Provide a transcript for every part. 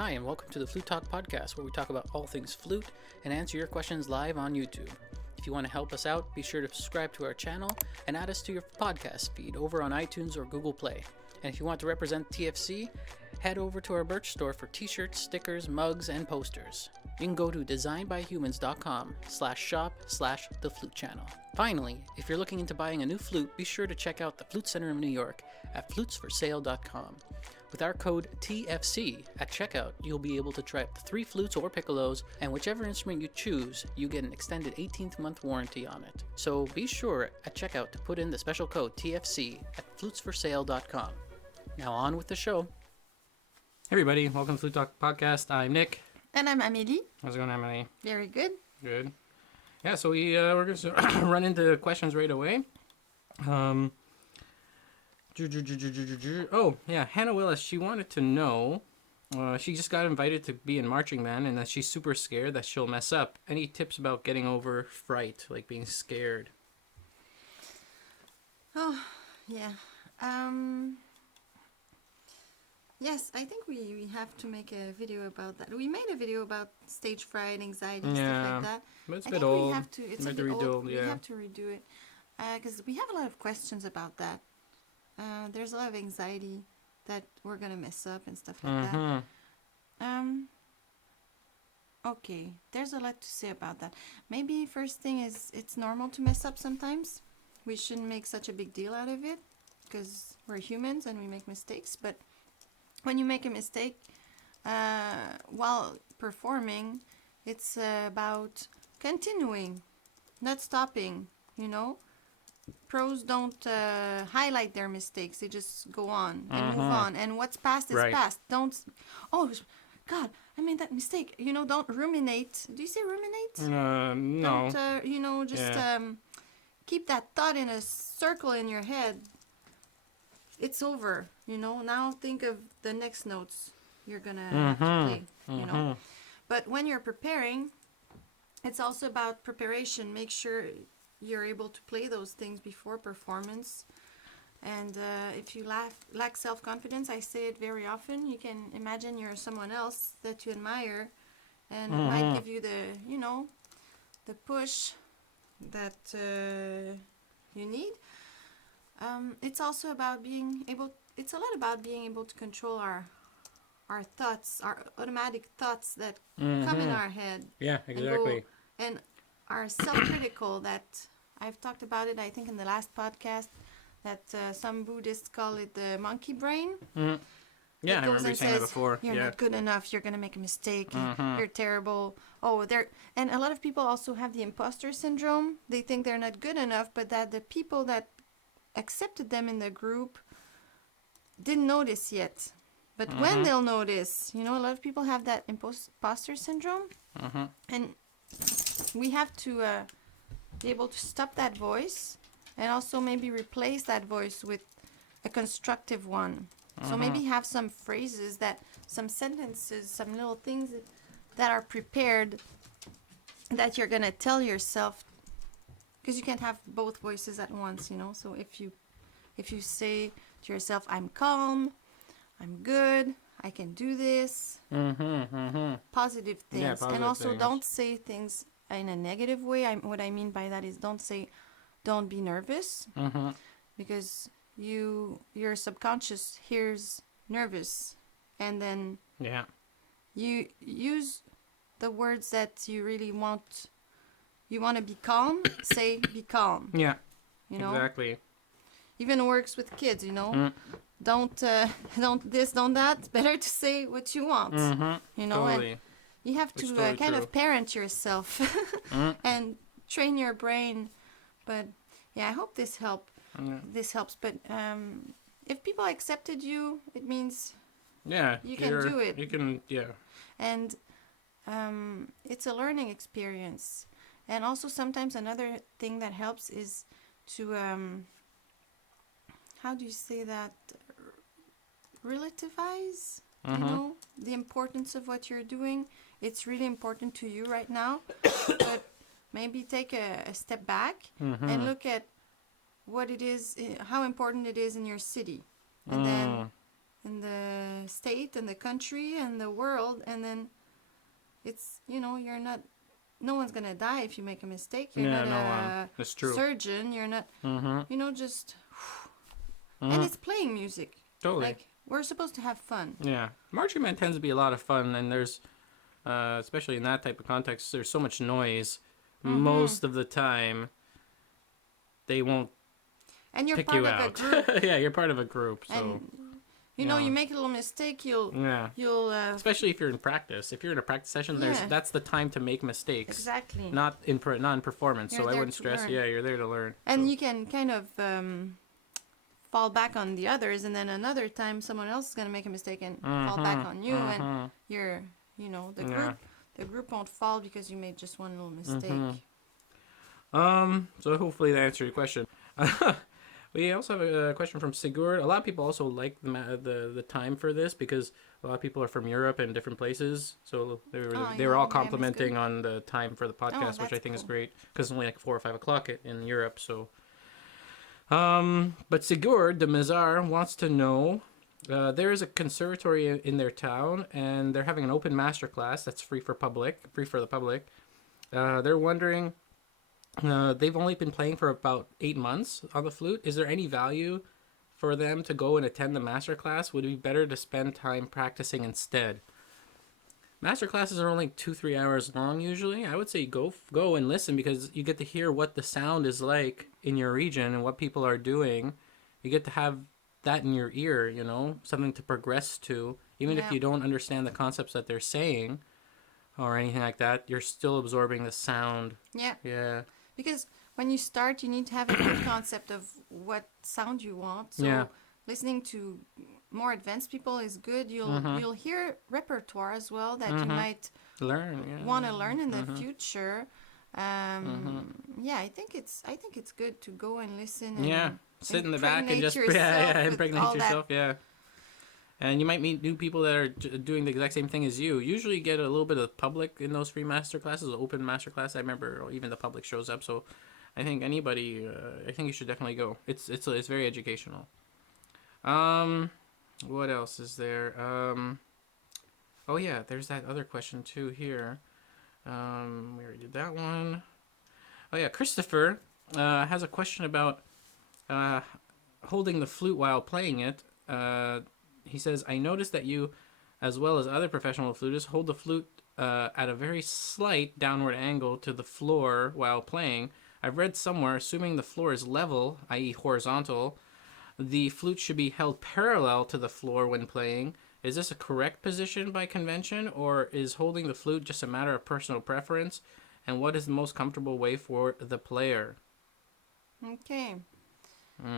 Hi, and welcome to the Flute Talk Podcast, where we talk about all things flute and answer your questions live on YouTube. If you want to help us out, be sure to subscribe to our channel and add us to your podcast feed over on iTunes or Google Play. And if you want to represent TFC, head over to our merch store for t-shirts, stickers, mugs, and posters. You can go to designbyhumans.com/shop/theflutechannel. Finally, if you're looking into buying a new flute, be sure to check out the Flute Center of New York at flutesforsale.com. With our code TFC at checkout, you'll be able to try up to 3 flutes or piccolos, and whichever instrument you choose, you get an extended 18th month warranty on it. So be sure at checkout to put in the special code TFC at flutesforsale.com. Now on with the show. Hey everybody, welcome to Flute Talk Podcast. I'm Nick. And I'm Amélie. How's it going, Amélie? Very good. Good. Yeah, so we're going to run into questions right away. Oh, yeah, Hannah Willis, she wanted to know, she just got invited to be in marching band and that she's super scared that she'll mess up. Any tips about getting over fright, like being scared? Oh, yeah. Yes, I think we have to make a video about that. We made a video about stage fright, anxiety, stuff like that. But it's a bit old. It's a bit old. We have to redo it. Because we have a lot of questions about that. There's a lot of anxiety that we're going to mess up and stuff like that. Okay, there's a lot to say about that. Maybe first thing is it's normal to mess up sometimes. We shouldn't make such a big deal out of it because we're humans and we make mistakes. But when you make a mistake while performing, it's about continuing, not stopping, you know. Pros don't highlight their mistakes. They just go on and move on. And what's past is past. Don't, oh, God, I made that mistake. You know, don't ruminate. Do you say ruminate? No. Don't, just keep that thought in a circle in your head. It's over, you know. Now think of the next notes you're going to play, you know. But when you're preparing, it's also about preparation. Make sure you're able to play those things before performance. And if you lack self-confidence, I say it very often, you can imagine you're someone else that you admire and it might give you the, you know, the push that you need. It's also about it's a lot about being able to control our thoughts, our automatic thoughts that come in our head. Yeah, exactly. And are self-critical, that I've talked about it, I think, in the last podcast, that some Buddhists call it the monkey brain. Yeah, I remember you saying that before. You're not good enough, you're going to make a mistake, you're terrible. And a lot of people also have the imposter syndrome. They think they're not good enough, but that the people that accepted them in the group didn't notice yet. But when they'll notice, you know, a lot of people have that imposter syndrome. And we have to be able to stop that voice and also maybe replace that voice with a constructive one. So maybe have some phrases, some sentences, some little things that are prepared that you're going to tell yourself, because you can't have both voices at once, you know. So if you say to yourself, I'm calm, I'm good, I can do this, positive things. Yeah, positive and also things. Don't say things in a negative way. What I mean by that is don't be nervous, because your subconscious hears nervous, and then you use the words that you really want. You want to be calm, say be calm. Yeah, you know? Exactly. Even works with kids, you know. Don't this, don't that. It's better to say what you want, you know. Totally. And you have to kind of parent yourself and train your brain. But yeah, I hope this helps. But if people accepted you, it means you can do it. You can, And it's a learning experience. And also sometimes another thing that helps is to how do you say that? Relativize, you know, the importance of what you're doing. It's really important to you right now, but maybe take a step back and look at what it is, how important it is in your city, and then state and the country and the world, and then it's, you're not, no one's gonna die if you make a mistake. You're not a that's true. surgeon. You're not, just, Mm-hmm. and it's playing music. Totally. Like, we're supposed to have fun. Yeah. Marching band tends to be a lot of fun, and there's, especially in that type of context, there's so much noise. Most of the time, they won't and you're pick part you of out. a group. Yeah, you're part of a group, so... And, you make a little mistake, you'll especially if you're in practice. If you're in a practice session, that's the time to make mistakes. Exactly. Not in performance. You're so I there wouldn't to stress. learn. Yeah, you're there to learn. And so. you can kind of fall back on the others, and then another time someone else is gonna make a mistake and fall back on you, and you're, the group won't fall because you made just one little mistake. So hopefully that answered your question. We also have a question from Sigurd. A lot of people also like the time for this because a lot of people are from Europe and different places. So they were all complimenting on the time for the podcast, which I think is great because it's only like 4 or 5 o'clock in Europe. So, but Sigurd, the Mizar, wants to know, there is a conservatory in their town and they're having an open masterclass that's free for the public. They're wondering... they've only been playing for about 8 months on the flute. Is there any value for them to go and attend the master class? Would it be better to spend time practicing instead? Master classes are only 2-3 hours long usually. I would say go and listen because you get to hear what the sound is like in your region and what people are doing. You get to have that in your ear, something to progress to. Even if you don't understand the concepts that they're saying or anything like that, you're still absorbing the sound. Yeah. Yeah. Because when you start, you need to have a good concept of what sound you want. So listening to more advanced people is good. You'll hear repertoire as well that you might want to learn in the future. Yeah, I think it's good to go and listen. And sit in the back and just impregnate yourself. Yeah. And you might meet new people that are doing the exact same thing as you. Usually you get a little bit of public in those free master classes, open master class. I remember even the public shows up. So I think anybody, I think you should definitely go. It's very educational. What else is there? Oh yeah, there's that other question too here. We already did that one. Oh yeah, Christopher has a question about holding the flute while playing it. He says, I noticed that you, as well as other professional flutists, hold the flute at a very slight downward angle to the floor while playing. I've read somewhere, assuming the floor is level, i.e. horizontal, the flute should be held parallel to the floor when playing. Is this a correct position by convention, or is holding the flute just a matter of personal preference? And what is the most comfortable way for the player? Okay.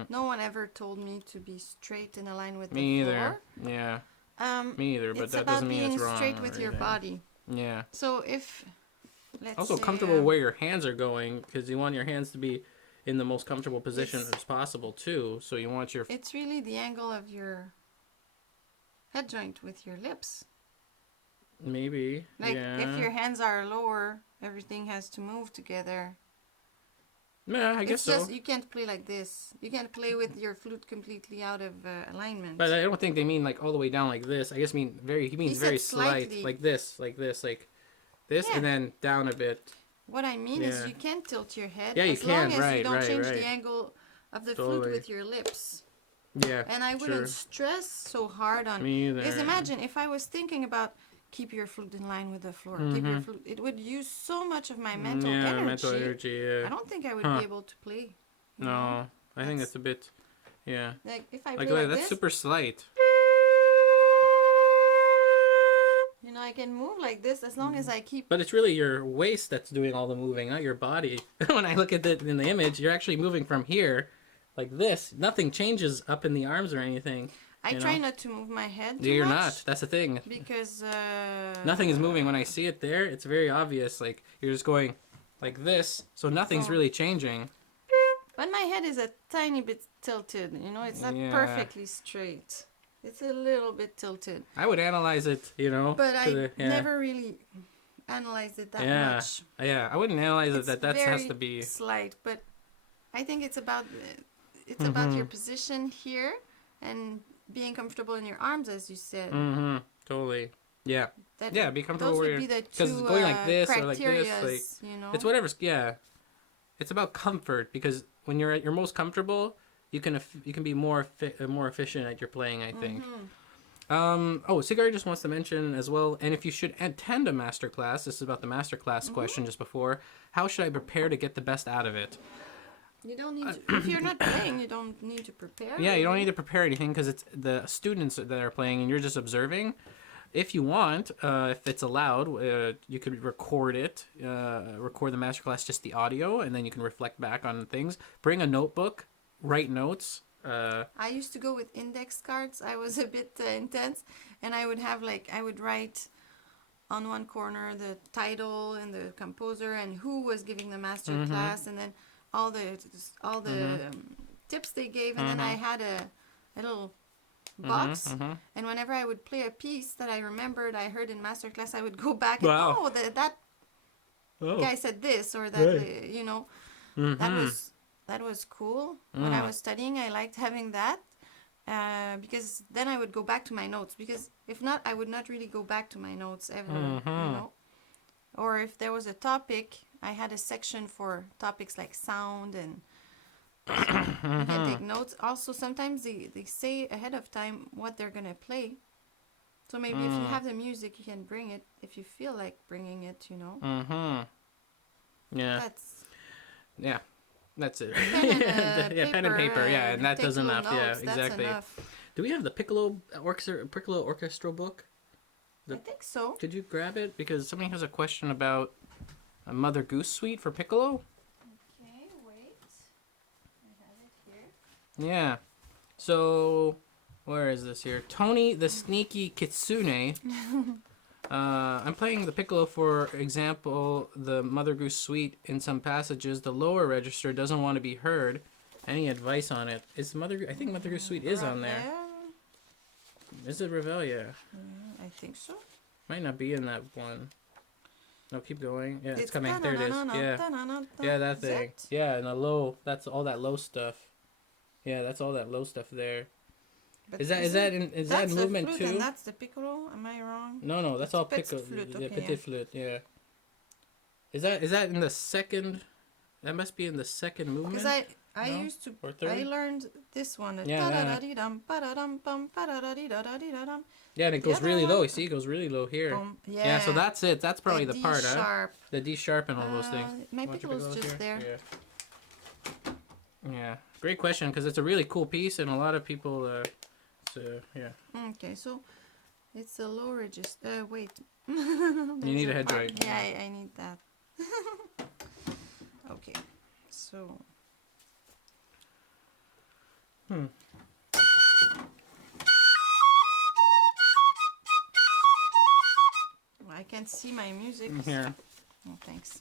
No one ever told me to be straight in a line with me the either. floor. Yeah. Me either, but that doesn't mean it's wrong. It's about being straight with your body. Yeah. So if, let's also say, comfortable where your hands are going, because you want your hands to be in the most comfortable position as possible too. So you want your... It's really the angle of your head joint with your lips. Maybe. Like if your hands are lower, everything has to move together. Yeah, I guess so. You can't play like this. You can't play with your flute completely out of alignment. But I don't think they mean like all the way down like this. I guess he means very slight, like this, and then down a bit. What I mean is you can't tilt your head. Yeah, you as can. long as you don't change right. the angle of the flute with your lips. Yeah. And I wouldn't stress so hard on. Me either. Because imagine if I was thinking about keep your flute in line with the floor. Keep your flute. It would use so much of my mental energy. Yeah. I don't think I would be able to play. No, I think it's a bit. Yeah. Like if I play like that's this, super slight. I can move like this as long as I keep. But it's really your waist that's doing all the moving, not your body. When I look at it in the image, you're actually moving from here, like this. Nothing changes up in the arms or anything. I try not to move my head too You're much. not. That's the thing. Because... nothing is moving. When I see it there, it's very obvious. Like, you're just going like this, so nothing's really changing. But my head is a tiny bit tilted, It's not perfectly straight. It's a little bit tilted. I would analyze it, But I never really analyzed it that much. Yeah, I wouldn't analyze it that has to be... slight, but I think it's about... about your position here and being comfortable in your arms, as you said. Mm-hmm. Totally. Yeah. Be comfortable those where would be the because two going like this or like this, criterias, you know. it's whatever. Yeah, it's about comfort because when you're at your most comfortable, you can be more efficient at your playing, I think. Cigar just wants to mention as well, and if you should attend a masterclass, this is about the masterclass question just before. How should I prepare to get the best out of it? You don't need to, if you're not playing, you don't need to prepare. Yeah, you don't need to prepare anything because it's the students that are playing and you're just observing. If you want, if it's allowed, you could record it, record the masterclass, just the audio, and then you can reflect back on things. Bring a notebook, write notes. I used to go with index cards. I was a bit intense, and I would have I would write on one corner the title and the composer and who was giving the master class, and then all the tips they gave, and then I had a little box, and whenever I would play a piece that I remembered I heard in masterclass, I would go back and that guy said this or that you know, that was cool. When I was studying, I liked having that because then I would go back to my notes, because if not, I would not really go back to my notes ever, you know. Or if there was a topic, I had a section for topics like sound, and you can take notes. Also, sometimes they say ahead of time what they're going to play. So maybe if you have the music, you can bring it if you feel like bringing it, you know. Yeah. That's it. Pen and paper. Yeah, and that does enough. Notes, Yeah, exactly. Do we have the Piccolo orchestral book? I think so. Did you grab it? Because somebody has a question about a Mother Goose suite for Piccolo. Okay, wait. I have it here. Yeah. So, where is this here? Tony the Sneaky Kitsune. I'm playing the Piccolo, for example, the Mother Goose suite. In some passages, the lower register doesn't want to be heard. Any advice on it? I think Mother Goose suite is on there. Is it Ravel? Yeah. I think so. Might not be in that one. No, keep going. Yeah, it's coming. There it is. Yeah, that thing. Yeah, and the low. That's all that low stuff. Yeah, that's all that low stuff there. But is that in movement flute, too? And that's the piccolo. Am I wrong? No, that's all piccolo. Flute, yeah, petit flute. Yeah. Is that in the second? That must be in the second movement. Because I used to. I learned this one. Yeah, and it goes really low. You see, it goes really low here. Yeah, so that's it. That's probably the part, huh? The D sharp and all those things. My piccolo's just there. Yeah, great question, because it's a really cool piece, and a lot of people. Okay, so it's a low register. Wait. You need a head joint. Yeah, I need that. Okay, so. I can't see my music. Here. Oh, thanks.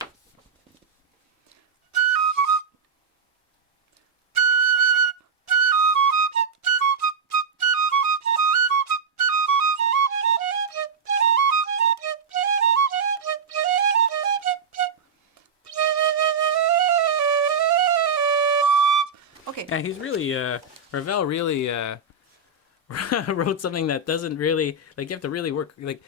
Okay. Yeah, he's really Ravel really wrote something that doesn't really, like, you have to really work, like,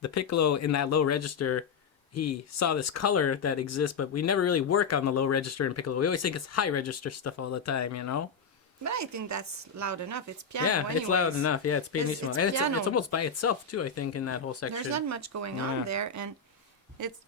the piccolo in that low register. He saw this color that exists, but we never really work on the low register in piccolo. We always think it's high register stuff all the time, you know. But I think that's loud enough. It's piano. Yeah, anyways. It's loud enough. Yeah, it's pianissimo. It's and piano. It's almost by itself too, I think, in that whole section. There's not much going on there, and it's.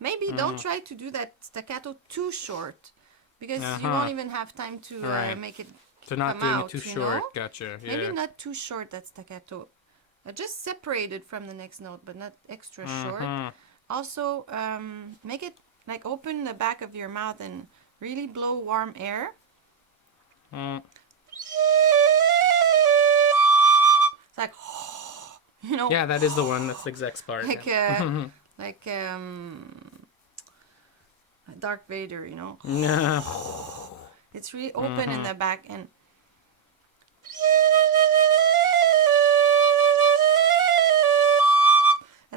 Maybe don't try to do that staccato too short, because you won't even have time to make it So not come doing out, it too you short. know? Gotcha. Yeah. Maybe not too short, that staccato. Just separated from the next note, but not extra short. Also, make it like open the back of your mouth and really blow warm air. It's like, you know. Yeah, that is the one. That's the exact part. Like, like Darth Vader, you know. Yeah. It's really open in the back, and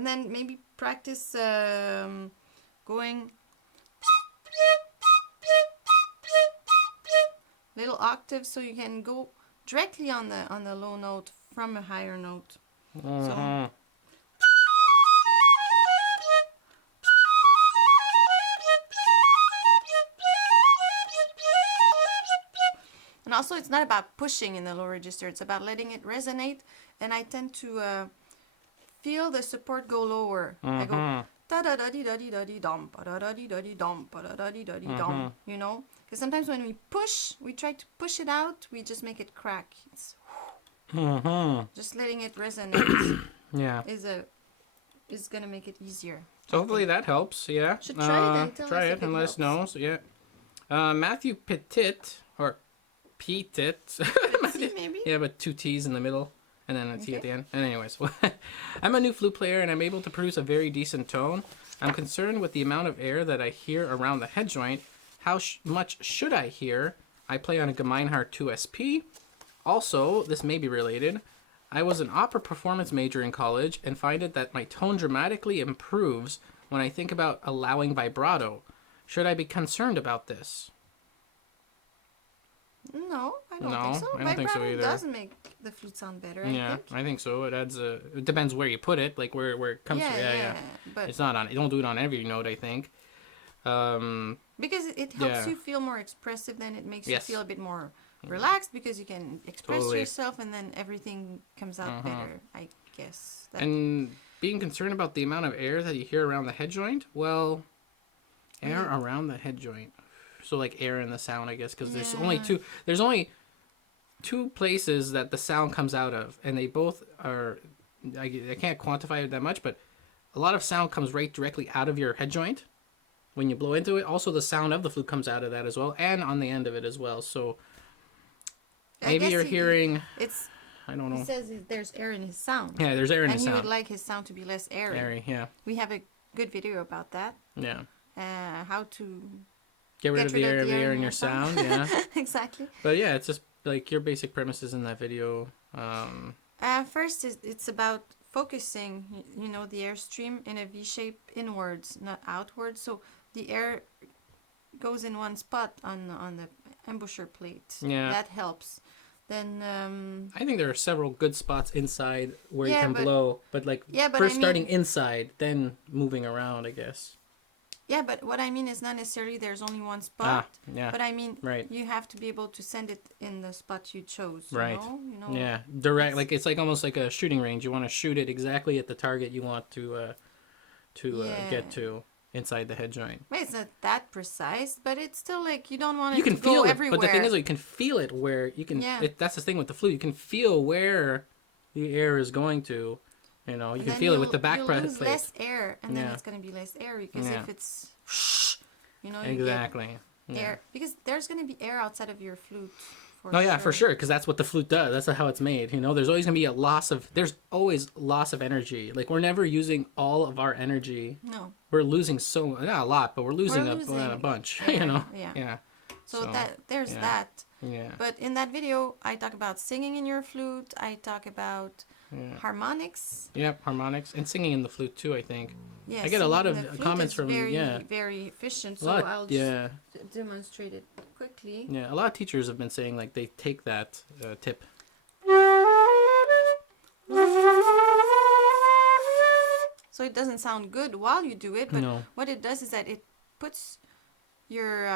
then maybe practice going little octaves, so you can go directly on the low note from a higher note. So. And also, it's not about pushing in the low register. It's about letting it resonate. And I tend to feel the support go lower. I go da da da di da di da di dum, ba da da di da di dum, ba da da di da di dum. You know, because sometimes when we try to push it out, we just make it crack. It's just letting it resonate. Is gonna make it easier. So hopefully that helps. Yeah. Should try it and try it and let us know. So yeah. Matthew Petit or Petit. Maybe. Yeah, but 2 T's in the middle and then a T at the end. And anyways, I'm a new flute player and I'm able to produce a very decent tone. I'm concerned with the amount of air that I hear around the head joint. How much should I hear? I play on a Gemeinhardt 2SP. Also, this may be related. I was an opera performance major in college and find it that my tone dramatically improves when I think about allowing vibrato. Should I be concerned about this? No, I don't think so. I don't think so either. Doesn't make the flute sound better. I think so. It adds it depends where you put it, like where it comes from. Yeah. But it's not on. You don't do it on every note, I think. Because it helps you feel more expressive, then it makes you feel a bit more relaxed because you can express yourself, and then everything comes out better, I guess. And being concerned about the amount of air that you hear around the head joint, well, air around the head joint. So like air in the sound, I guess, because there's only two places that the sound comes out of, and they both are, I can't quantify it that much, but a lot of sound comes right directly out of your head joint when you blow into it. Also, the sound of the flute comes out of that as well, and on the end of it as well. So maybe you're hearing... I don't know. He says there's air in his sound. Yeah, there's air in his sound. And he would like his sound to be less airy. Airy, yeah. We have a good video about that. Yeah. How to... Get rid of the air in your sound, yeah. Exactly. But yeah, it's just like your basic premises in that video. First, it's about focusing, the airstream in a V shape inwards, not outwards. So the air goes in one spot on the embouchure plate. Yeah. That helps. Then I think there are several good spots inside where you can blow, but starting inside, then moving around, I guess. Yeah, but what I mean is not necessarily there's only one spot. But I mean, you have to be able to send it in the spot you chose. You know? Yeah, direct. It's like almost like a shooting range. You want to shoot it exactly at the target you want to get to inside the head joint. Well, it's not that precise, but it's still like you don't want it to go everywhere. But the thing is, you can feel it where you can. Yeah. That's the thing with the flute. You can feel where the air is going to. You can feel it with the back plate. Lose less air, and then it's going to be less airy. Because if it's, exactly. You get air, because there's going to be air outside of your flute. For sure, because that's what the flute does. That's how it's made. There's always going to be there's always loss of energy. Like we're never using all of our energy. No. We're losing not a lot, but we're losing a bunch. Yeah. Yeah. So there's that. Yeah. But in that video, I talk about singing in your flute. I talk about harmonics. Yep, harmonics and singing in the flute too. I think. Yeah, I get a lot of comments from very efficient. So I'll just demonstrate it quickly. Yeah, a lot of teachers have been saying like they take that tip. So it doesn't sound good while you do it, but what it does is that it puts your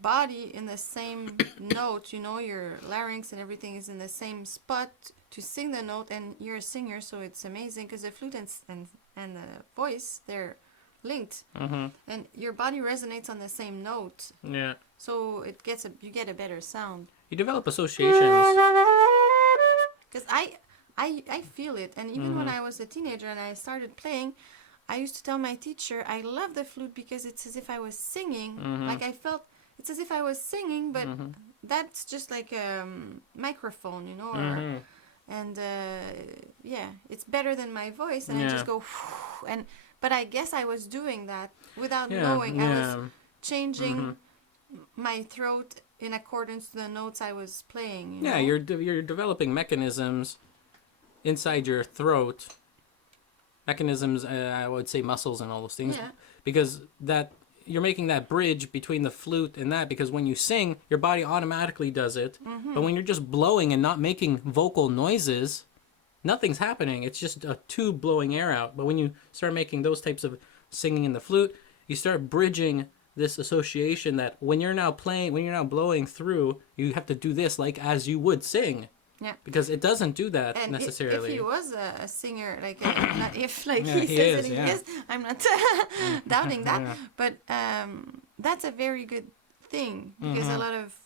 body in the same note, your larynx and everything is in the same spot to sing the note, and you're a singer, so it's amazing because the flute and the voice, they're linked, and your body resonates on the same note. Yeah. So you get a better sound. You develop associations. Because I feel it, and even when I was a teenager and I started playing, I used to tell my teacher, I love the flute because it's as if I was singing. Like I felt it's as if I was singing, but that's just like a microphone, and it's better than my voice, and I just go, but I guess I was doing that without knowing. I was changing my throat in accordance to the notes I was playing. You're developing mechanisms inside your throat. Mechanisms, I would say muscles and all those things, because that you're making that bridge between the flute and that, because when you sing, your body automatically does it. But when you're just blowing and not making vocal noises, nothing's happening. It's just a tube blowing air out. But when you start making those types of singing in the flute, you start bridging this association that when you're now blowing through, you have to do this like as you would sing. Yeah. Because it doesn't do that and necessarily. If he was a singer, not if like Yeah, he says is, that he is, I'm not doubting that. Yeah. But that's a very good thing, because a lot of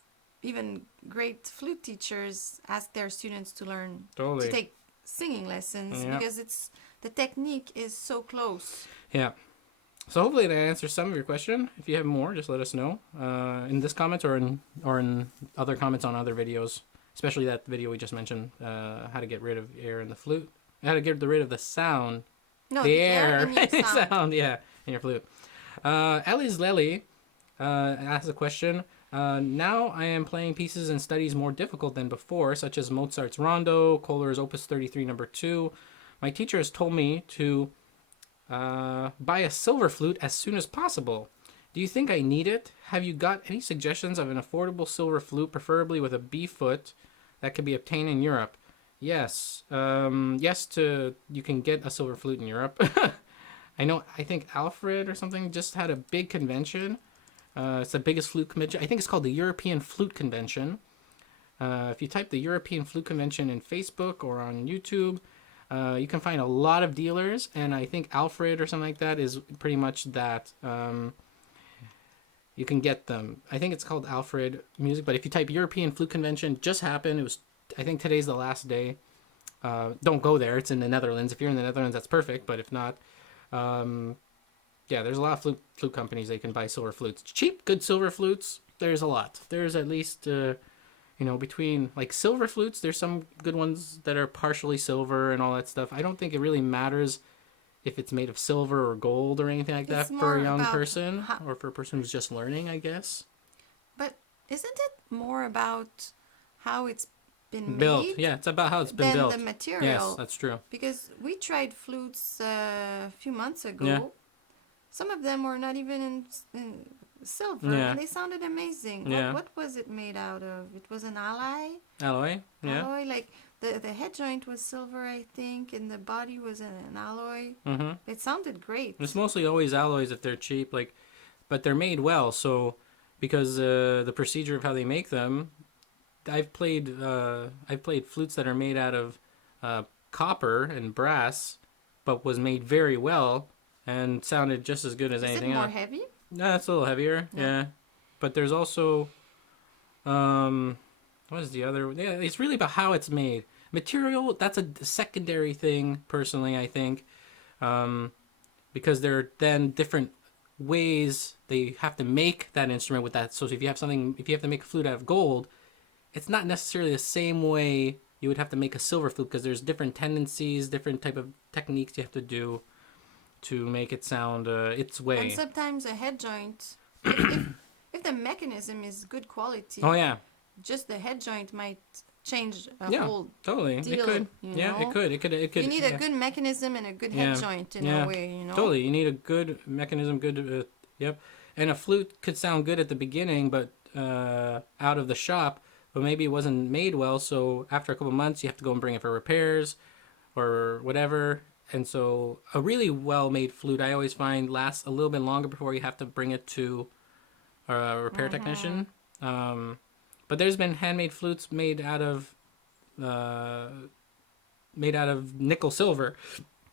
even great flute teachers ask their students to learn to take singing lessons, because the technique is so close. Yeah. So hopefully that answers some of your question. If you have more, just let us know in this comment or in other comments on other videos, especially that video we just mentioned, how to get rid of air in the flute, how to get rid of the sound, the air in your sound, in your flute. Ellie's Lely asks a question. Now I am playing pieces and studies more difficult than before, such as Mozart's Rondo, Kohler's Opus 33 No. 2. My teacher has told me to buy a silver flute as soon as possible. Do you think I need it? Have you got any suggestions of an affordable silver flute, preferably with a B foot, that could be obtained in Europe? Yes. You can get a silver flute in Europe. I think Alfred or something just had a big convention. It's the biggest flute convention. I think it's called the European Flute Convention. If you type the European Flute Convention in Facebook or on YouTube, you can find a lot of dealers, and I think Alfred or something like that is pretty much that. You can get them. I think it's called Alfred Music, but if you type European Flute Convention, just happened. I think today's the last day. Don't go there. It's in the Netherlands. If you're in the Netherlands, that's perfect, but if not, there's a lot of flute companies they can buy silver flutes. Cheap, good silver flutes, there's a lot. There's at least, between, like, silver flutes, there's some good ones that are partially silver and all that stuff. I don't think it really matters if it's made of silver or gold or anything like that for a young person or for a person who's just learning, I guess. But isn't it more about how it's been built? Made? Yeah, it's about how it's been built. Than the material. Yes, that's true. Because we tried flutes a few months ago. Yeah. Some of them were not even in silver, and they sounded amazing. Yeah. What was it made out of? It was an alloy. Alloy, yeah. Alloy, like the head joint was silver, I think, and the body was an alloy. Mm-hmm. It sounded great. It's mostly always alloys if they're cheap, but they're made well. So because the procedure of how they make them, I've played flutes that are made out of copper and brass, but was made very well and sounded just as good as anything else. Is it more heavy? No, it's a little heavier. Yeah. But there's also what is the other? Yeah, it's really about how it's made. Material, that's a secondary thing, personally, I think, because there are then different ways they have to make that instrument with that. So if you have to make a flute out of gold, it's not necessarily the same way you would have to make a silver flute, because there's different tendencies, different type of techniques you have to do to make it sound its way. And sometimes a head joint, if the mechanism is good quality. Oh yeah. Just the head joint might change a whole totally. deal. It could. It could. It could. You need a good mechanism and a good head joint in a way, Totally. You need a good mechanism, good. Yep. And a flute could sound good at the beginning, but out of the shop, but maybe it wasn't made well. So after a couple months, you have to go and bring it for repairs, or whatever. And so a really well-made flute, I always find, lasts a little bit longer before you have to bring it to a repair technician. But there's been handmade flutes made out of nickel silver,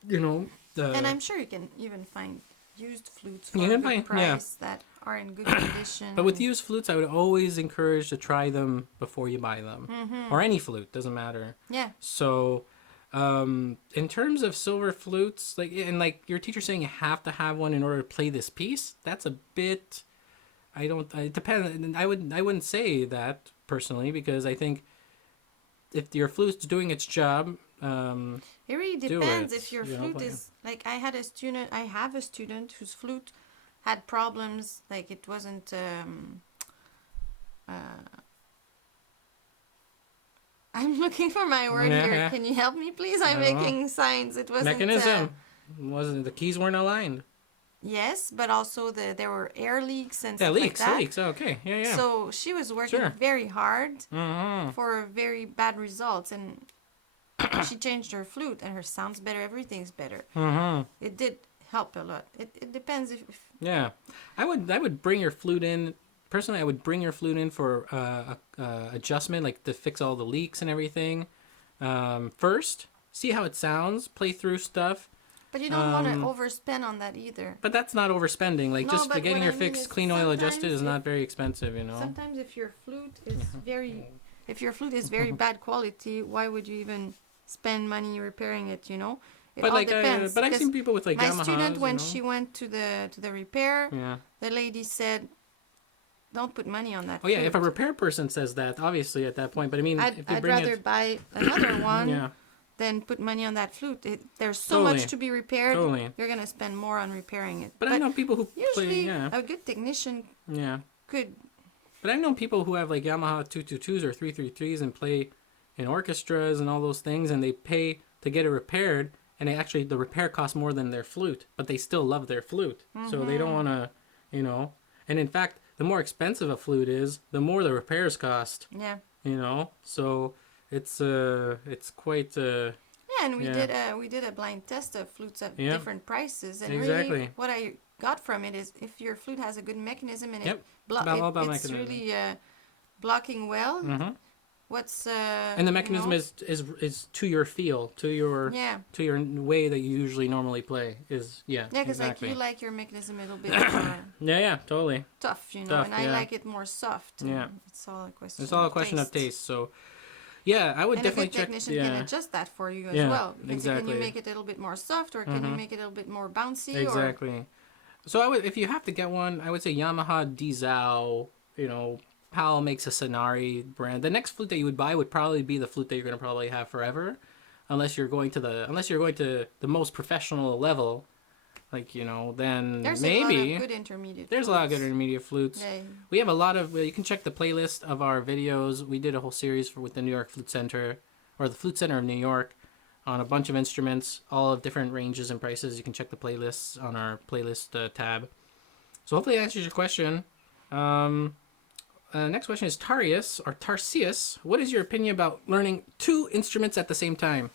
and I'm sure you can even find used flutes for a good price that are in good condition. But with used flutes, I would always encourage to try them before you buy them, or any flute, doesn't matter. Yeah. So, in terms of silver flutes, like your teacher saying you have to have one in order to play this piece, that's a bit. It depends. I wouldn't say that personally, because I think if your flute's doing its job, it really depends if your flute is like I have a student whose flute had problems, like it wasn't I'm looking for my word here. Can you help me, please? I'm making signs. It wasn't mechanism. Wasn't the keys weren't aligned? Yes, but also there were air leaks and Yeah, stuff like that. leaks. Oh, okay, yeah. So she was working Sure. very hard Mm-hmm. for very bad results, and she changed her flute, and her sound's better. Everything's better. Mm-hmm. It did help a lot. It depends if Yeah, I would bring your flute in. Personally, I would bring your flute in for adjustment, like to fix all the leaks and everything. First, see how it sounds, play through stuff. But you don't want to overspend on that either. But that's not overspending. Like, No, just but getting what your I mean fixed is clean oil adjusted sometimes is not very expensive, you know. Sometimes if your flute is very bad quality, why would you even spend money repairing it, you know? It But all like, depends. but I've seen people with like my Yamahas, student, when you know? she went to the repair, Yeah. the lady said, don't put money on that Oh yeah, flute. if a repair person says that, obviously at that point. But I mean, if they I'd bring rather it, buy another one yeah, than put money on that flute. There's so Totally. much to be repaired. Totally. You're going to spend more on repairing it. But I know people who play, Usually, yeah, a good technician yeah. could. But I've known people who have like Yamaha 222s or 333s and play in orchestras and all those things, and they pay to get it repaired, and the repair costs more than their flute, but they still love their flute, so they don't want to, you know. And in fact, the more expensive a flute is, the more the repairs cost, Yeah. you know. So it's quite. Yeah, and Yeah. we did a blind test of flutes at Yeah. different prices, and Exactly. really what I got from it is if your flute has a good mechanism and Yep. All about it's mechanism. really blocking well. Mm-hmm. What's And the mechanism is to your feel, to your way that you usually normally play is because exactly. like you like your mechanism a little bit more Yeah, totally. tough, you know, Tough, and I yeah. like it more soft. and Yeah. it's all a question. It's all a question of taste. So, yeah, I would And a definitely good check. technician Yeah, can adjust that for you as Yeah, well. Because Can exactly. you make it a little bit more soft, or can you make it a little bit more bouncy? exactly. So I would, if you have to get one, I would say Yamaha Dizao. You know, PAL makes a Sonari brand. The next flute that you would buy would probably be the flute that you're gonna probably have forever, unless you're going to the most professional level. Like, you know, then There's maybe a lot of good intermediate. there's a lot of good flutes. intermediate flutes. Yeah. We have a lot of. You can check the playlist of our videos. We did a whole series with the New York Flute Center, or the Flute Center of New York, on a bunch of instruments, all of different ranges and prices. You can check the playlists on our playlist tab. So hopefully that answers your question. Next question is Tarsius. What is your opinion about learning 2 instruments at the same time?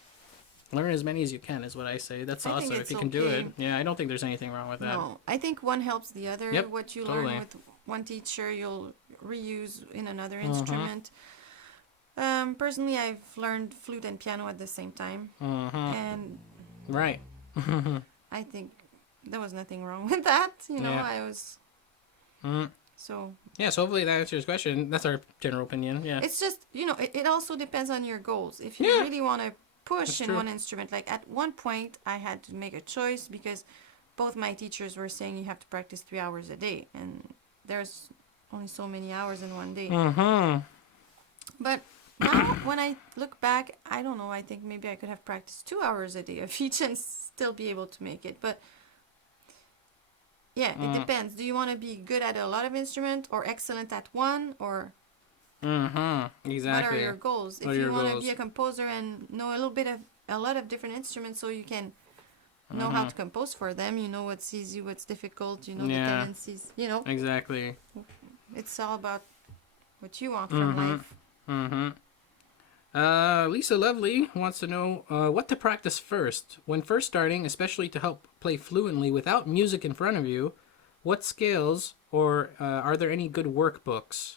Learn as many as you can is what I say. That's I think awesome if it's you can do okay. it. Yeah, I don't think there's anything wrong with that. No, I think one helps the other. Yep, What you totally. learn with one teacher, you'll reuse in another Mm-hmm. instrument. Personally, I've learned flute and piano at the same time, and Right. I think there was nothing wrong with that. You know, Yeah. I was so. Yeah, so hopefully that answers your question. That's our general opinion. Yeah. It's just, you know, it also depends on your goals. If you Yeah. really want to push That's in true. one instrument, like at one point I had to make a choice because both my teachers were saying you have to practice 3 hours a day, and there's only so many hours in one day. Mm-hmm. But now when I look back, I don't know, I think maybe I could have practiced 2 hours a day of each and still be able to make it. But yeah, it depends. Do you want to be good at a lot of instrument or excellent at one, or Mm-hmm. Exactly. what are your goals? What If are you your want to goals? be a composer and know a lot of different instruments, so you can know how to compose for them, you know what's easy, what's difficult, you know the Yeah. tendencies, you know. Exactly. It's all about what you want from life. Mm-hmm. Lisa Lovely wants to know what to practice first. When first starting, especially to help play fluently without music in front of you, what scales or are there any good workbooks?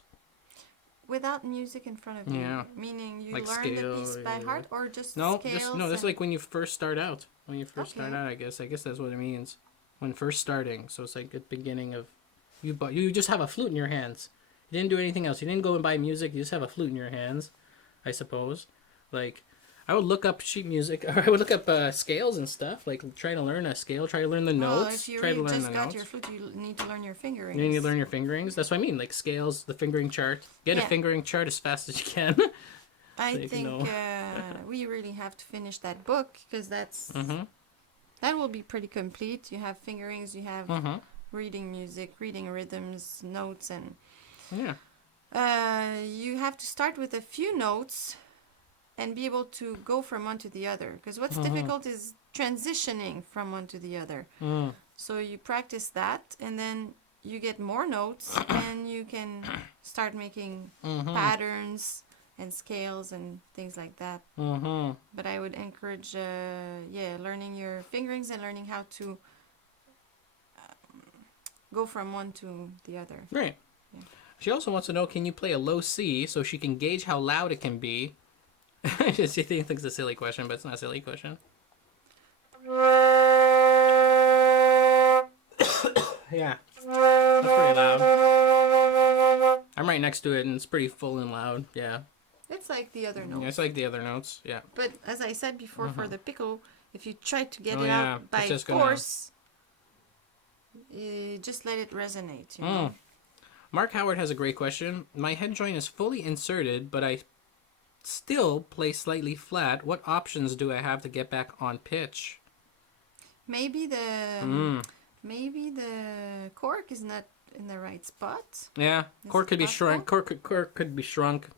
Without music in front of you, Yeah. meaning you Like learn the scale, piece by yeah. heart, or just No, scales? that's like when you first start out. When you first start Okay. out, I guess that's what it means. When first starting, so it's like at the beginning of you just have a flute in your hands. You didn't do anything else. You didn't go and buy music. You just have a flute in your hands, I suppose. Like, I would look up sheet music, or I would look up scales and stuff. Like, try to learn a scale, try to learn the Well, notes, if you try to really learn just the got notes. your flute, you need to learn your fingerings. You need to learn your fingerings. That's what I mean. Like scales, the fingering chart. Get a Yeah. fingering chart as fast as you can. I so you can think know. we really have to finish that book because Mm-hmm. that will be pretty complete. You have fingerings, you have Mm-hmm. reading music, reading rhythms, notes, and Yeah. you have to start with a few notes and be able to go from one to the other. Because what's difficult is transitioning from one to the other. So you practice that, and then you get more notes, and you can start making patterns and scales and things like that. But I would encourage, learning your fingerings and learning how to go from one to the other. Right. Yeah. She also wants to know, can you play a low C so she can gauge how loud it can be? She thinks it's a silly question, but it's not a silly question. Yeah. That's pretty loud. I'm right next to it, and it's pretty full and loud. Yeah. It's like the other notes. Yeah, it's like the other notes. Yeah. But as I said before, for the Piccolo, if you try to get it out by force, just let it resonate. You know? Mark Howard has a great question. My head joint is fully inserted, but I still play slightly flat. What options do I have to get back on pitch? Maybe the cork is not in the right spot. Yeah, cork could be shrunk. Cork could be shrunk,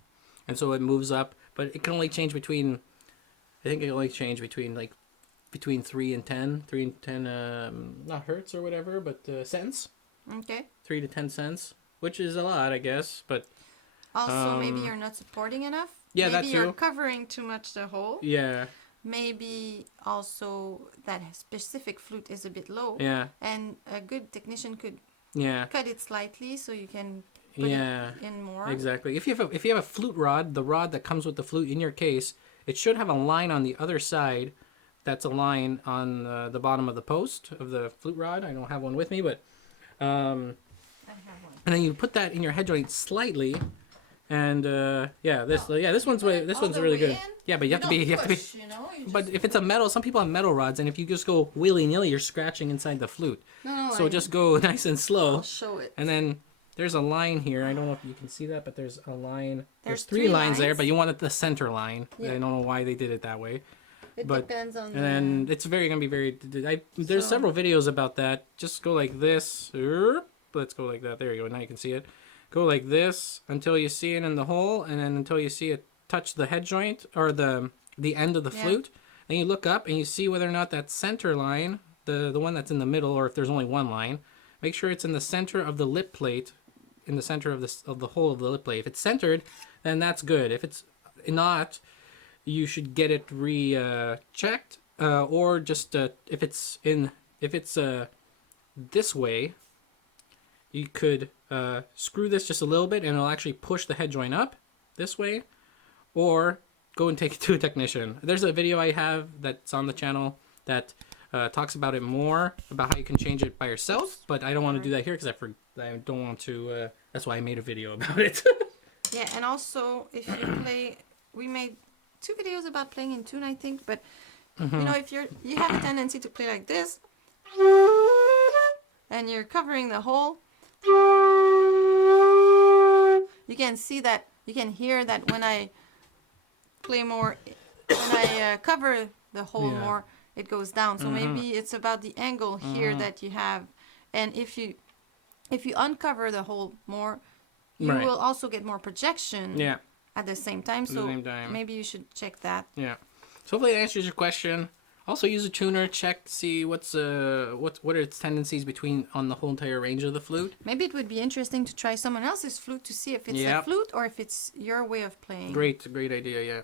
and so it moves up. But it can only change between. I think it can only change between between 3 and 10. 3 and 10, not hertz or whatever, but cents. Okay. 3 to 10 cents, which is a lot, I guess. But also, maybe you're not supporting enough. Yeah, maybe that too. You're covering too much the hole. Yeah. Maybe also that specific flute is a bit low. Yeah. And a good technician could cut it slightly so you can put it in more. Exactly. If you have a flute rod, the rod that comes with the flute in your case, it should have a line on the other side. That's a line on the bottom of the post of the flute rod. I don't have one with me, but I have one. And then you put that in your head joint slightly. And this one's really good. Yeah, but you have to be. You know, but if it's a metal, some people have metal rods, and if you just go willy nilly, you're scratching inside the flute. So just go nice and slow. I'll show it. And then there's a line here. I don't know if you can see that, but there's a line. There's three lines there, but you want it the center line. Yeah. I don't know why they did it that way. It depends on. And then it's gonna be very. There's several videos about that. Just go like this. Let's go like that. There you go. Now you can see it. Go like this until you see it in the hole, and then until you see it touch the head joint or the end of the flute. Then you look up and you see whether or not that center line, the one that's in the middle, or if there's only one line, make sure it's in the center of the lip plate, in the center of the hole of the lip plate. If it's centered, then that's good. If it's not, you should get it checked, or just if it's this way. You could screw this just a little bit, and it'll actually push the head joint up this way, or go and take it to a technician. There's a video I have that's on the channel that talks about it more, about how you can change it by yourself, but I don't want to do that here because I don't want to. That's why I made a video about it. Yeah, and also if you play, we made 2 videos about playing in tune, I think, but you know, if you have a tendency to play like this, and you're covering the hole. You can see that, you can hear that when I play more, when I cover the hole more, it goes down. So maybe it's about the angle here that you have. And if you uncover the hole more, you will also get more projection at the same time. So maybe you should check that. Yeah. So hopefully that answers your question. Also use a tuner, check to see what are its tendencies on the whole entire range of the flute. Maybe it would be interesting to try someone else's flute to see if it's a flute or if it's your way of playing. Great idea,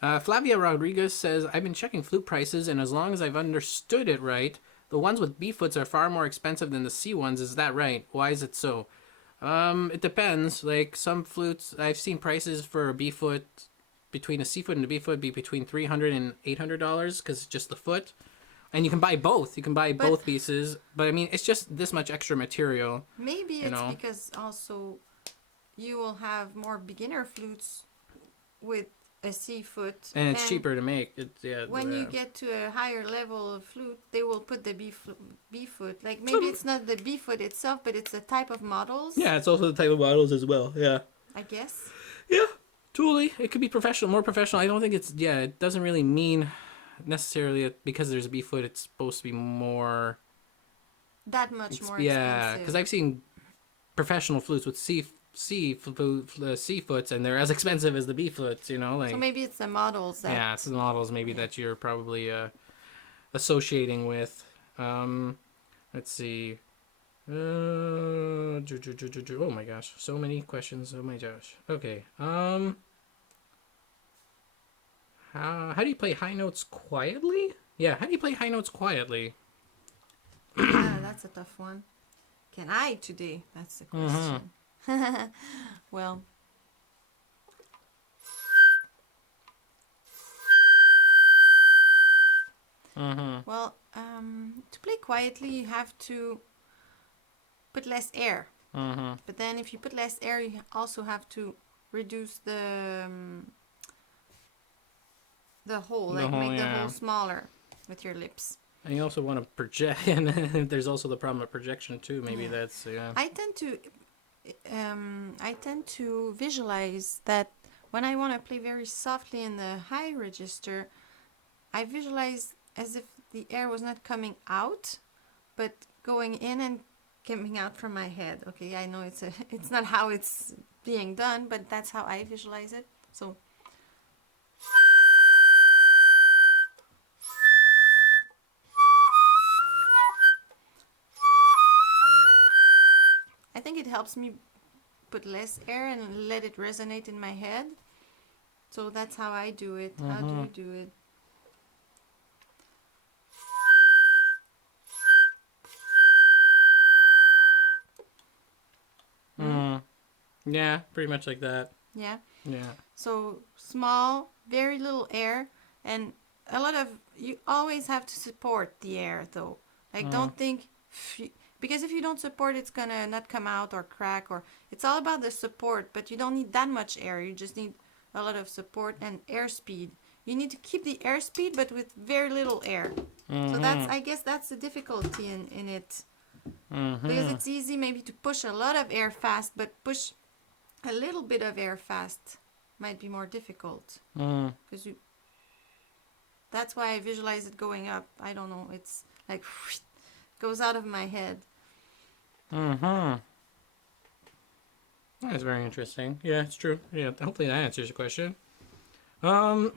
yeah. Flavia Rodriguez says, I've been checking flute prices, and as long as I've understood it right, the ones with B foots are far more expensive than the C ones. Is that right? Why is it so? It depends. Like some flutes, I've seen prices for a B foot between a C foot and a B foot be between $300 and $800 because it's just the foot, and you can buy both. You can buy both pieces, but I mean it's just this much extra material. Maybe it's because also you will have more beginner flutes with a C foot, and it's cheaper to make. When you get to a higher level of flute, they will put the B foot. Like maybe it's not the B foot itself, but it's a type of models. Yeah, it's also the type of models as well. Yeah. I guess. Yeah. Totally. It could be more professional. I don't think it doesn't really mean necessarily because there's a B foot, it's supposed to be more. That much more expensive. Yeah, because I've seen professional flutes with C foots, and they're as expensive as the B foots, you know? Like, so maybe it's the models that. Yeah, it's the models maybe that you're probably associating with. Let's see. Oh my gosh, so many questions. Oh my gosh. Okay. How do you play high notes quietly? Yeah, how do you play high notes quietly? That's a tough one. Can I today? That's the question. Well, to play quietly, you have to put less air. But then if you put less air, you also have to reduce the hole, like make the hole smaller with your lips. And you also want to project, and there's also the problem of projection too. Maybe that's I tend to visualize that when I want to play very softly in the high register, I visualize as if the air was not coming out, but going in and coming out from my head. Okay, I know it's not how it's being done, but that's how I visualize it. So. I think it helps me put less air and let it resonate in my head. So that's how I do it. How do you do it? Yeah, pretty much like that. Yeah. Yeah. So small, very little air, and you always have to support the air though. Like don't think, because if you don't support, it's gonna not come out or crack, or it's all about the support, but you don't need that much air. You just need a lot of support and airspeed. You need to keep the airspeed, but with very little air. So I guess that's the difficulty in it. Because it's easy maybe to push a lot of air fast, but push a little bit of air fast might be more difficult. Because that's why I visualize it going up. I don't know. It's like goes out of my head. That's very interesting. Yeah, it's true. Yeah, hopefully that answers your question. Why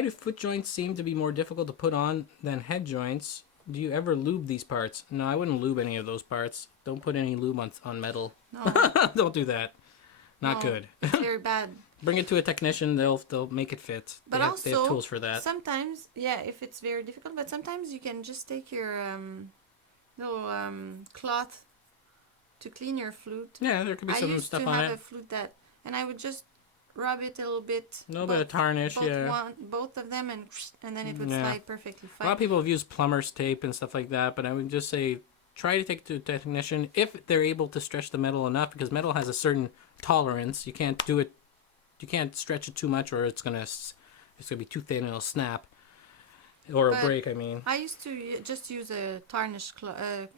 do foot joints seem to be more difficult to put on than head joints? Do you ever lube these parts? No, I wouldn't lube any of those parts. Don't put any lube on metal. No. Don't do that. Not good. It's very bad. Bring it to a technician. They'll make it fit. But they have tools for that. Sometimes, if it's very difficult, but sometimes you can just take your little cloth to clean your flute. Yeah, there could be some stuff on it. I used to have a flute and I would just rub it a little bit. A little bit of tarnish, both of them, and then it would slide perfectly fine. A lot of people have used plumber's tape and stuff like that, but I would just say try to take it to a technician if they're able to stretch the metal enough, because metal has a certain tolerance. You can't do it. You can't stretch it too much, or it's gonna be too thin and it'll snap, or a break. I mean, I used to just use a tarnish cloth, and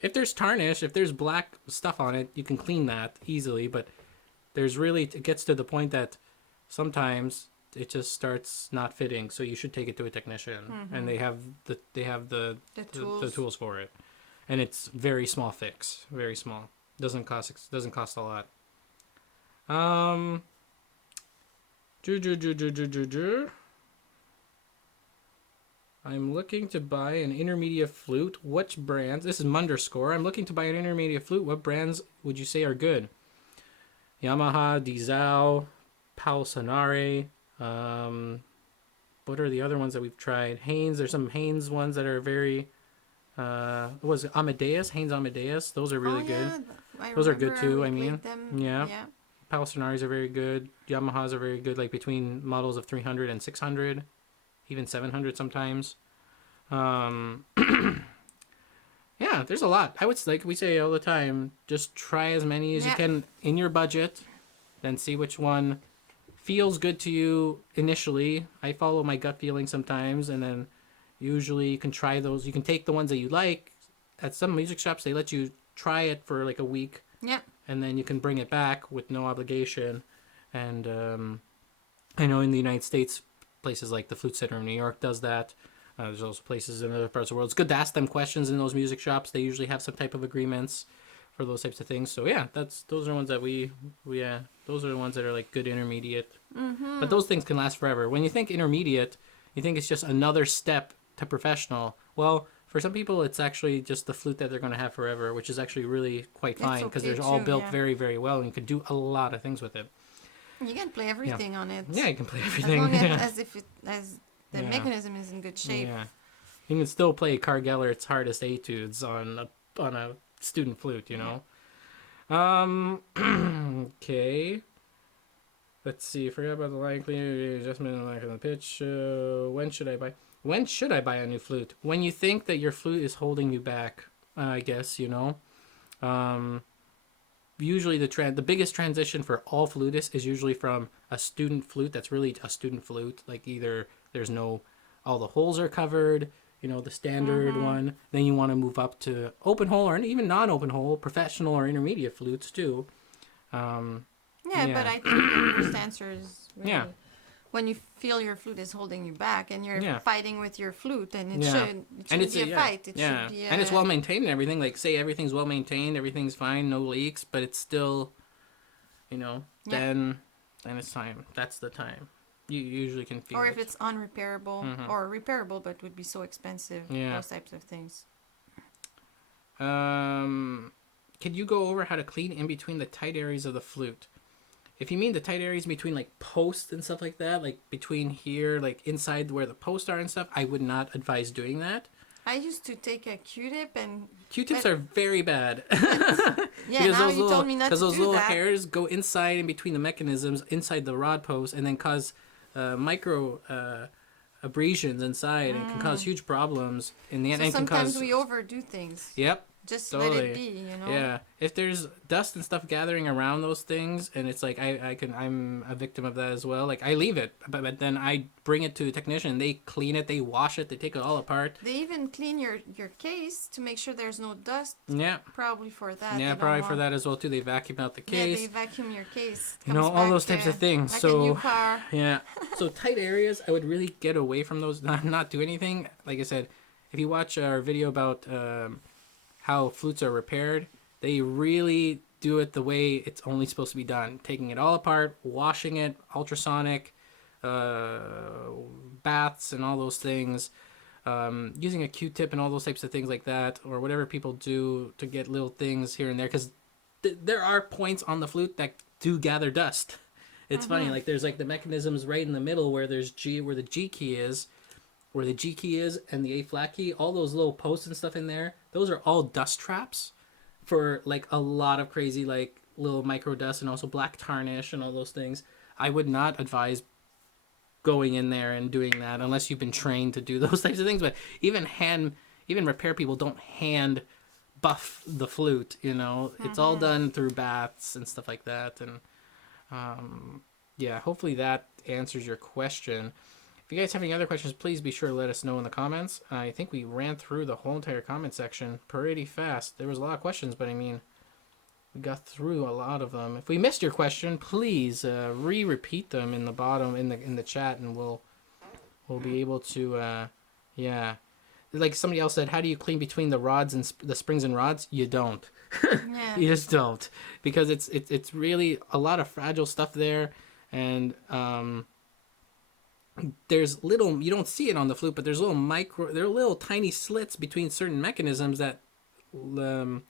if there's tarnish, if there's black stuff on it, you can clean that easily. But it gets to the point that sometimes it just starts not fitting, so you should take it to a technician, and they have the tools for it, and it's very small fix, very small. Doesn't cost a lot. I'm looking to buy an intermediate flute. Which brands? This is Munderscore. I'm looking to buy an intermediate flute. What brands would you say are good? Yamaha, Dizao, Pulsonare. What are the other ones that we've tried? Haynes. There's some Haynes ones that are very. Was it Amadeus? Haynes Amadeus. Those are really good. Those are good too. I mean, yeah. Pulsonares are very good. Yamahas are very good, like between models of 300 and 600, even 700 sometimes. Yeah, there's a lot. I would, like we say all the time, just try as many as you can in your budget, then see which one feels good to you initially. I follow my gut feeling sometimes, and then usually you can try those. You can take the ones that you like. At some music shops, they let you try it for like a week. Yeah. And then you can bring it back with no obligation. And I know in the United States, places like the Flute Center in New York does that. There's also places in other parts of the world. It's good to ask them questions in those music shops. They usually have some type of agreements for those types of things. So yeah, those are ones that those are the ones that are like good intermediate. But those things can last forever. When you think intermediate, you think it's just another step to professional. Well, for some people, it's actually just the flute that they're going to have forever, which is actually really quite fine because they're all built very, very well, and you can do a lot of things with it. You can play everything on it. Yeah, you can play everything. As long as the mechanism is in good shape. Yeah, you can still play Carl Gellert's hardest etudes on a student flute, you know. Okay. Let's see. Forgot about the line cleaner adjustment and lack of the pitch. When should I buy? When should I buy a new flute? When you think that your flute is holding you back, I guess, you know. Usually the biggest transition for all flutists is usually from a student flute that's really a student flute, like either there's all the holes are covered, you know, the standard one. Then you want to move up to open hole or even non-open hole, professional or intermediate flutes too. But I think the first answer is really when you feel your flute is holding you back and you're fighting with your flute, and it shouldn't be a fight. It should be and it's well maintained and everything. Like, say everything's well maintained, everything's fine, no leaks, but it's still, you know, then it's time. That's the time. You usually can feel it. Or if it's unrepairable or repairable but would be so expensive. Those types of things. Could you go over how to clean in between the tight areas of the flute? If you mean the tight areas between like posts and stuff like that, like between here, like inside where the posts are and stuff, I would not advise doing that. I used to take a Q-tip and... Q-tips are very bad. Now you told me not to do that. Because those little hairs go inside in between the mechanisms, inside the rod post, and then cause micro abrasions inside and can cause huge problems in the end. So and sometimes we overdo things. Yep. Just let it be, you know? Yeah. If there's dust and stuff gathering around those things, and it's like I'm a victim of that as well. Like, I leave it, but then I bring it to a technician. They clean it, they wash it, they take it all apart. They even clean your case to make sure there's no dust. Yeah. Probably for that. Yeah, probably for that as well too. They vacuum out the case. Yeah, they vacuum your case. You know, all those types of things. Like so a new car. Yeah. So tight areas, I would really get away from those. Not do anything. Like I said, if you watch our video about how flutes are repaired, they really do it the way it's only supposed to be done. Taking it all apart, washing it, ultrasonic, baths and all those things, using a Q-tip and all those types of things like that, or whatever people do to get little things here and there, because there are points on the flute that do gather dust. It's funny, like there's like the mechanisms right in the middle where there's where the G key is, and the A flat key, all those little posts and stuff in there, those are all dust traps for like a lot of crazy like little micro dust and also black tarnish and all those things. I would not advise going in there and doing that unless you've been trained to do those types of things. But even repair people don't hand buff the flute, you know. It's all done through baths and stuff like that. And hopefully that answers your question. If you guys have any other questions, please be sure to let us know in the comments. I think we ran through the whole entire comment section pretty fast. There was a lot of questions, but I mean, we got through a lot of them. If we missed your question, please repeat them in the bottom in the chat, and we'll be able to Like somebody else said, how do you clean between the rods and the springs and rods? You don't. You just don't, because it's really a lot of fragile stuff there, and there's little, you don't see it on the flute, but there's there are little tiny slits between certain mechanisms that no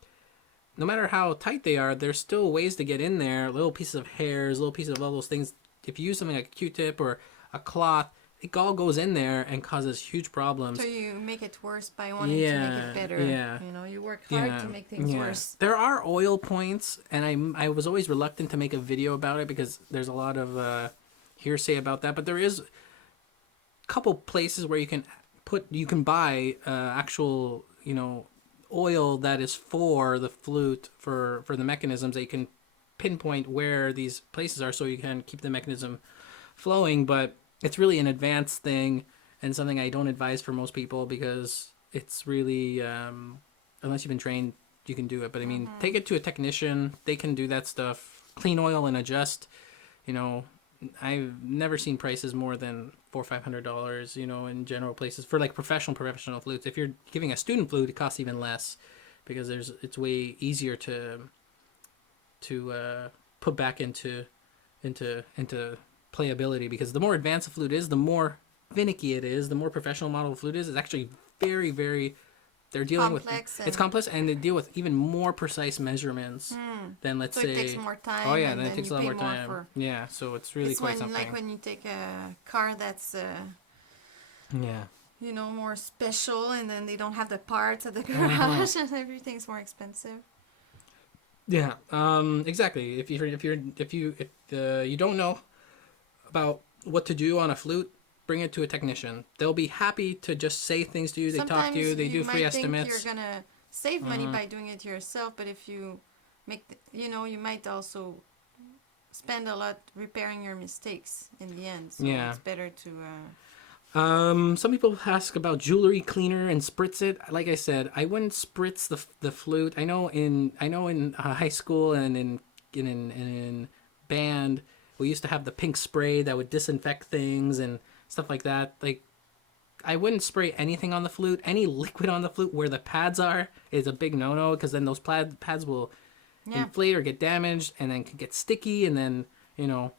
matter how tight they are, there's still ways to get in there, little pieces of hairs, little pieces of all those things. If you use something like a Q-tip or a cloth, it all goes in there and causes huge problems. So you make it worse by wanting to make it better. Yeah. You know, you work hard to make things worse. There are oil points, and I was always reluctant to make a video about it because there's a lot of hearsay about that, but there is couple places where you can buy actual, you know, oil that is for the flute, for the mechanisms, that you can pinpoint where these places are so you can keep the mechanism flowing. But it's really an advanced thing and something I don't advise for most people, because it's really unless you've been trained, you can do it. But I mean, take it to a technician, they can do that stuff, clean oil and adjust. You know, I've never seen prices more than $400 or $500, you know, in general places for like professional flutes. If you're giving a student flute, it costs even less, because it's way easier to put back into playability, because the more advanced the flute is, the more finicky it is, the more professional model of flute is. It's actually very, very, they're dealing Complex with, it's complex, and they deal with even more precise measurements than, let's say. So it takes more time. Oh, yeah, and then it takes a lot more time. For... Yeah, so it's really quite something. Like when you take a car that's, yeah, you know, more special, and then they don't have the parts at the garage, and everything's more expensive. Yeah, exactly. If you don't know about what to do on a flute, bring it to a technician. They'll be happy to just say things to you. They talk to you. They do free estimates. Sometimes you're gonna save money by doing it yourself, but if you make, you might also spend a lot repairing your mistakes in the end. So it's better to. Some people ask about jewelry cleaner and spritz it. Like I said, I wouldn't spritz the flute. I know in high school and in band, we used to have the pink spray that would disinfect things and stuff like that. Like, I wouldn't spray anything on the flute. Any liquid on the flute where the pads are is a big no-no, because then those pads will inflate or get damaged, and then can get sticky, and then the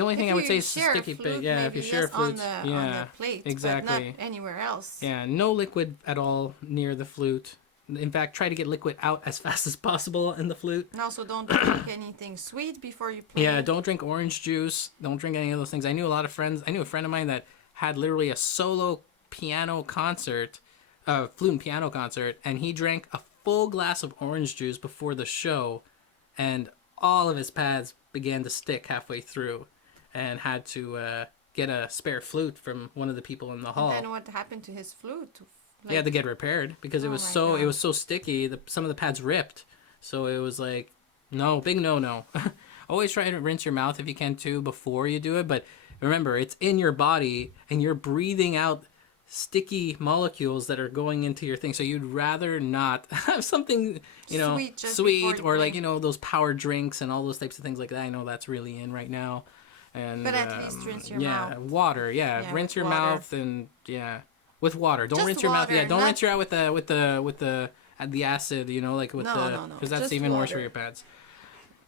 only thing I would say is sticky plate. Yeah, if you share a flute, on the plate, exactly. But not anywhere else. Yeah, no liquid at all near the flute. In fact, try to get liquid out as fast as possible in the flute. And also, don't drink anything sweet before you play. Yeah, don't drink orange juice. Don't drink any of those things. I knew a friend of mine that had literally a solo piano concert, flute and piano concert, and he drank a full glass of orange juice before the show, and all of his pads began to stick halfway through, and had to get a spare flute from one of the people in the hall. And then what happened to his flute? He had to get repaired because it was so sticky. Some of the pads ripped, so it was like, big no. Always try to rinse your mouth if you can too before you do it. But remember, it's in your body, and you're breathing out sticky molecules that are going into your thing. So you'd rather not have something, sweet or like those power drinks and all those types of things like that. I know that's really in right now. But at least rinse your mouth. Yeah, water. Yeah, rinse your mouth and with water. Don't rinse your mouth. Yeah, don't rinse your mouth with the acid. Because that's even worse for your pads.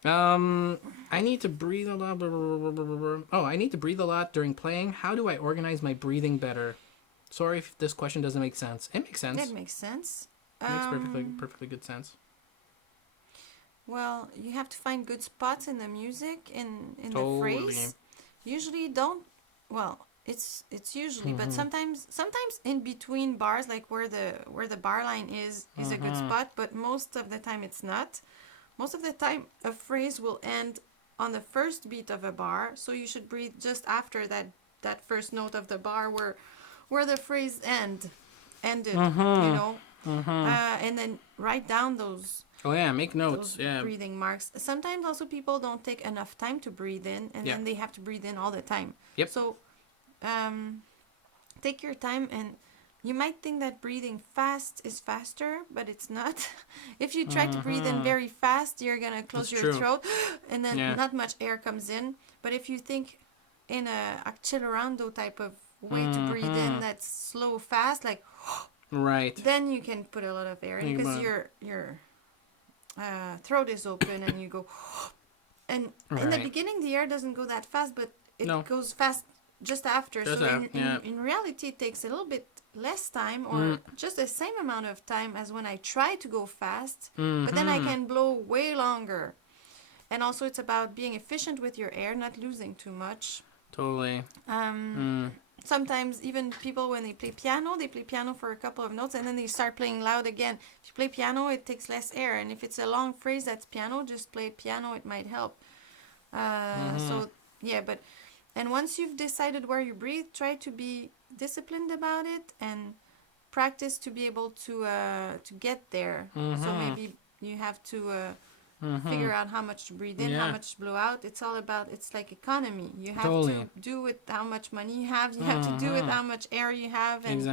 I need to breathe a lot. I need to breathe a lot during playing. How do I organize my breathing better? Sorry if this question doesn't make sense. It makes sense. It makes sense. It makes perfectly good sense. Well, you have to find good spots in the music in the phrase. Usually don't. Well, it's usually, but sometimes in between bars, like where the bar line is a good spot, but most of the time it's not. Most of the time, a phrase will end on the first beat of a bar, so you should breathe just after that first note of the bar where the phrase ended. And then write down those. Oh yeah, make notes. Those breathing marks. Sometimes also people don't take enough time to breathe in, and then they have to breathe in all the time. Yep. So, take your time, and you might think that breathing fast is faster, but it's not. If you try to breathe in very fast, you're gonna close your throat, and then not much air comes in. But if you think in a accelerando type of way to breathe in, that's slow, fast, like right. Then you can put a lot of air in because your throat is open, and you go. And in the beginning, the air doesn't go that fast, but it goes fast just after. In reality, it takes a little bit less time, or just the same amount of time as when I try to go fast, but then I can blow way longer. And also, it's about being efficient with your air, not losing too much. Totally. Sometimes even people, when they play piano for a couple of notes, and then they start playing loud again. If you play piano, it takes less air, and if it's a long phrase that's piano, just play piano, it might help. And once you've decided where you breathe, try to be disciplined about it and practice to be able to get there. So maybe you have to figure out how much to breathe in, how much to blow out. It's all about, it's like economy. You have to do with how much money you have. You have to do with how much air you have. And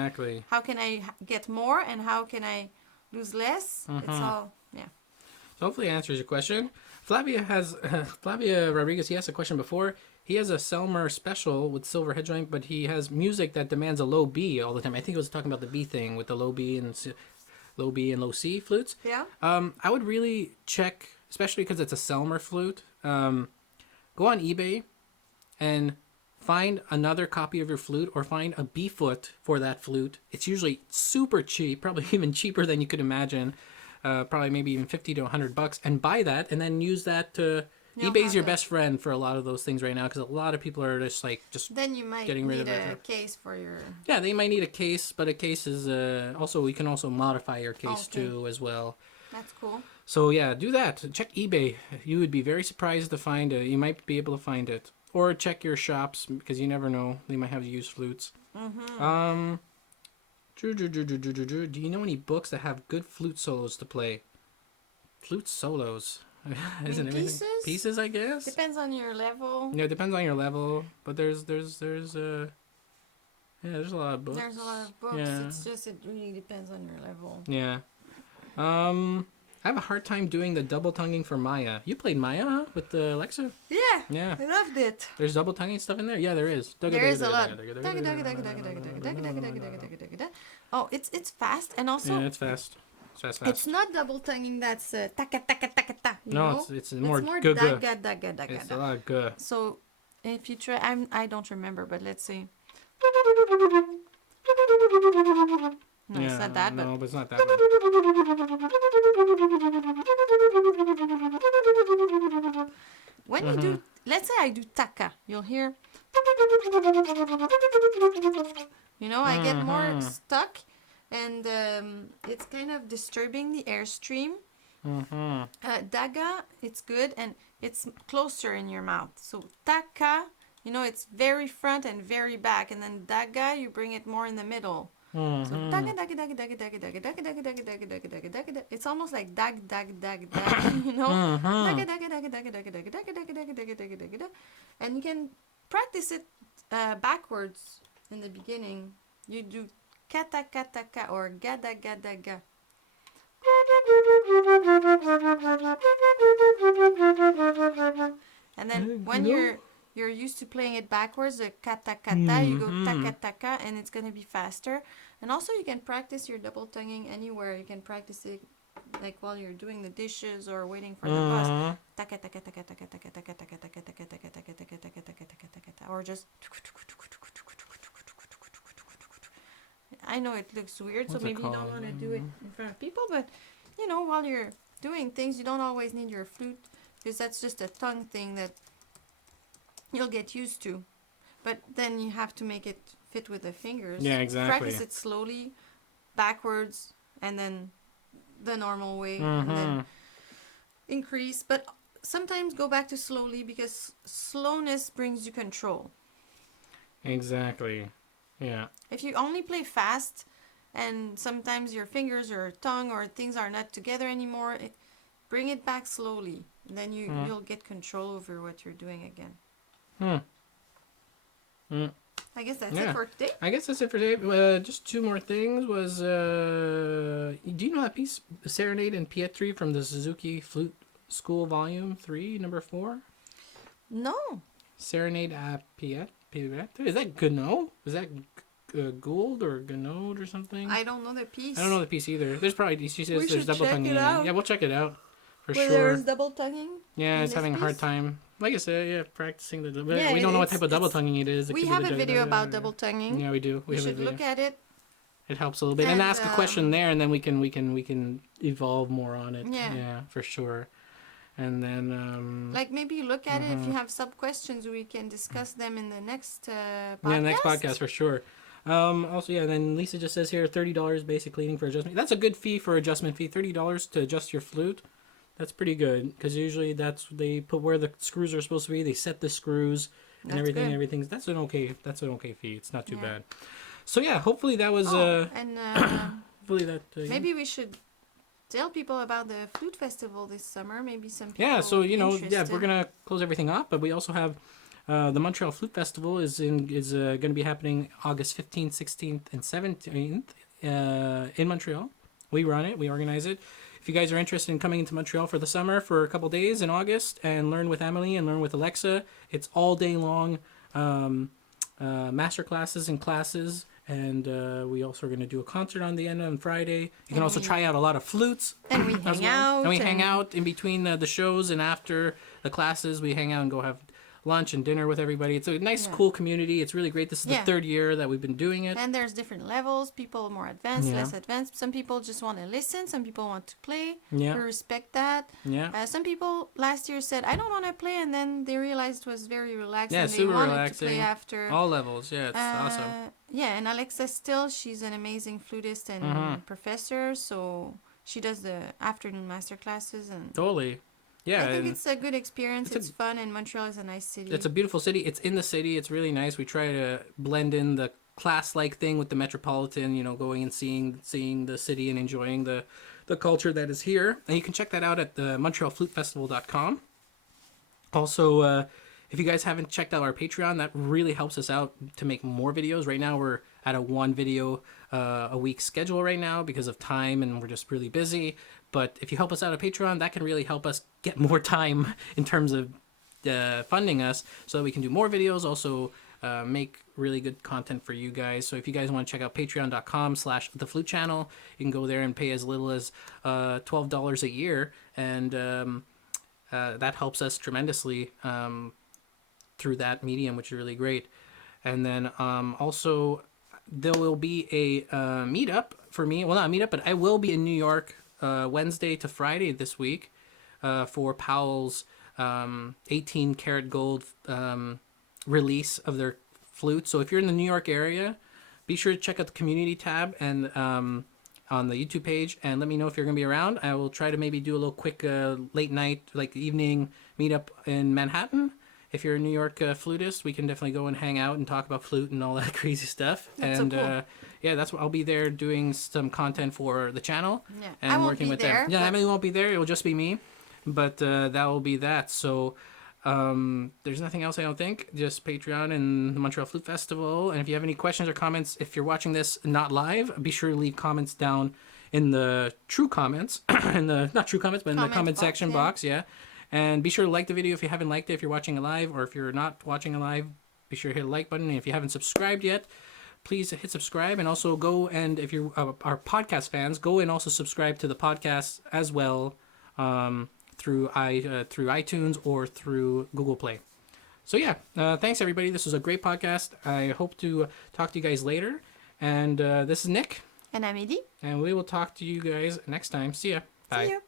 how can I get more, and how can I lose less? It's all, So hopefully it answers your question. Flavia Rodriguez, he asked a question before. He has a Selmer special with silver head joint, but he has music that demands a low B all the time. I think he was talking about the B thing with the low B and low B and low C flutes. Yeah. I would really check, especially because it's a Selmer flute. Go on eBay and find another copy of your flute, or find a B foot for that flute. It's usually super cheap, probably even cheaper than you could imagine. Probably maybe even $50 to $100, and buy that, and then use that to. eBay's your best friend for a lot of those things right now, because a lot of people are just then you might getting rid need of it. a case for your. Yeah, they might need a case, but a case is also, you can also modify your case too as well. That's cool. So yeah, do that. Check eBay. You would be very surprised to find it. You might be able to find it, or check your shops, because you never know, they might have used flutes. Mm-hmm. Do you know any books that have good flute solos to play? Flute solos. Isn't pieces? Pieces, I guess. Depends on your level. Yeah, it depends on your level. But there's a lot of books. There's a lot of books. Yeah. It's just, it really depends on your level. Yeah. I have a hard time doing the double tonguing for Maya. You played Maya, huh? With the Alexa? Yeah. Yeah. I loved it. There's double tonguing stuff in there? Yeah, there is. There is a lot. Oh, it's fast, and also Yeah, it's fast. It's fast. it's not double tonguing. That's taka taka taka ta. No, it's more daga guh. daga daga. It's a lot of guh. So if you try, I don't remember, but let's see. No, it's not that. No, but it's not that one. When you do, let's say I do taka, you'll hear. I get more stuck, and it's kind of disturbing the airstream. Daga, it's good, and it's closer in your mouth. So taka, it's very front and very back, and then daga, you bring it more in the middle. So daga daga daga daga daga daga daga daga daga daga daga daga daga. It's almost like dag dag dag dag, daga daga daga daga daga daga daga daga daga daga daga daga daga. And you can practice it backwards in the beginning. You do kata kata ka or gada gada ga. And then when you're used to playing it backwards, the kata kata, you go taka taka, and it's gonna be faster. And also you can practice your double tonguing anywhere. You can practice it like while you're doing the dishes or waiting for the bus. Taka taka taka taka taka taka taka taka taka taka taka taka taka taka taka taka, or just. I know it looks weird, so maybe you don't want to do it in front of people, but while you're doing things, you don't always need your flute, because that's just a tongue thing that you'll get used to. But then you have to make it fit with the fingers. Yeah, exactly. Practice it slowly, backwards, and then the normal way, and then increase. But sometimes go back to slowly, because slowness brings you control. Exactly. Yeah. If you only play fast, and sometimes your fingers or tongue or things are not together anymore, bring it back slowly. And then you'll get control over what you're doing again. I guess that's it for today. I guess that's it for today. Just two more things was, do you know that piece, Serenade in Pietri from the Suzuki Flute School Volume 3, number 4? No. Serenade at Pietri? Is that Gounod? Is that Gould or Gounod or something? I don't know the piece. I don't know the piece either. There's probably, she says We there's should double check tonguing. it out. Yeah, we'll check it out for sure. There's double tonguing. Yeah, it's having a hard time. Like I said, practicing the. Yeah, we don't know what type of double tonguing it is. We have a video about double tonguing. Yeah, we do. We should look at it. It helps a little bit, and ask a question there, and then we can evolve more on it. Yeah, for sure. And then like maybe look at it. If you have sub questions, we can discuss them in the next podcast. Yeah, next podcast for sure. Also, then Lisa just says here $30 basic cleaning for adjustment. That's a good fee for adjustment fee. $30 to adjust your flute. That's pretty good, because usually they put where the screws are supposed to be. They set the screws and everything. Good. Everything's that's an okay fee. It's not too bad. So hopefully that was hopefully that maybe we should tell people about the flute festival this summer. Maybe some people. Yeah, so we're gonna close everything up, but we also have the Montreal Flute Festival is going to be happening August 15th, 16th, and 17th in Montreal. We run it. We organize it. If you guys are interested in coming into Montreal for the summer for a couple days in August and learn with Emily and learn with Alexa, it's all day long masterclasses and classes. And we also are going to do a concert on the end on Friday. You can also try out a lot of flutes. And we hang out. And we hang out in between the shows and after the classes. We hang out and go have lunch and dinner with everybody. It's a nice, cool community. It's really great. This is the third year that we've been doing it. And there's different levels. People more advanced, less advanced. Some people just want to listen. Some people want to play. Yeah. We respect that. Yeah. Some people last year said, I don't want to play. And then they realized it was very relaxing. Yeah, They super wanted relaxing. to play after. All levels. Yeah, it's awesome. Yeah, and Alexa still, she's an amazing flutist and professor. So she does the afternoon masterclasses. And Totally. Yeah, I think it's a good experience. It's fun, and Montreal is a nice city. It's a beautiful city. It's in the city. It's really nice. We try to blend in the class-like thing with the metropolitan, going and seeing the city and enjoying the culture that is here. And you can check that out at the MontrealFluteFestival.com. Also, if you guys haven't checked out our Patreon, that really helps us out to make more videos. Right now, we're at a 1 video a week schedule right now because of time, and we're just really busy. But if you help us out at Patreon, that can really help us get more time in terms of funding us so that we can do more videos, also make really good content for you guys. So if you guys want to check out patreon.com/theflutechannel, you can go there and pay as little as $12 a year. And that helps us tremendously through that medium, which is really great. And then also there will be a meetup for me. Well, not a meetup, but I will be in New York Wednesday to Friday this week for Powell's 18 karat gold release of their flute. So if you're in the New York area, be sure to check out the community tab and on the YouTube page, and let me know if you're going to be around. I will try to maybe do a little quick late night, like evening meetup in Manhattan. If you're a New York flutist, we can definitely go and hang out and talk about flute and all that crazy stuff. That's and so cool. Yeah, that's what I'll be there doing some content for the channel. Yeah. And I won't working be with there, them. Yeah, but... Emily won't be there. It'll just be me. But that will be that. So there's nothing else, I don't think. Just Patreon and the Montreal Flute Festival. And if you have any questions or comments, if you're watching this not live, be sure to leave comments down in the true comments. in the not true comments, but in the comment section box. Yeah. And be sure to like the video if you haven't liked it, if you're watching it live, or if you're not watching it live, be sure to hit the like button. And if you haven't subscribed yet, please hit subscribe. And also go and, if you are podcast fans, go and also subscribe to the podcast as well through iTunes or through Google Play. So yeah, thanks everybody. This was a great podcast. I hope to talk to you guys later. And this is Nick. And I'm Edie. And we will talk to you guys next time. See ya. Bye. See ya.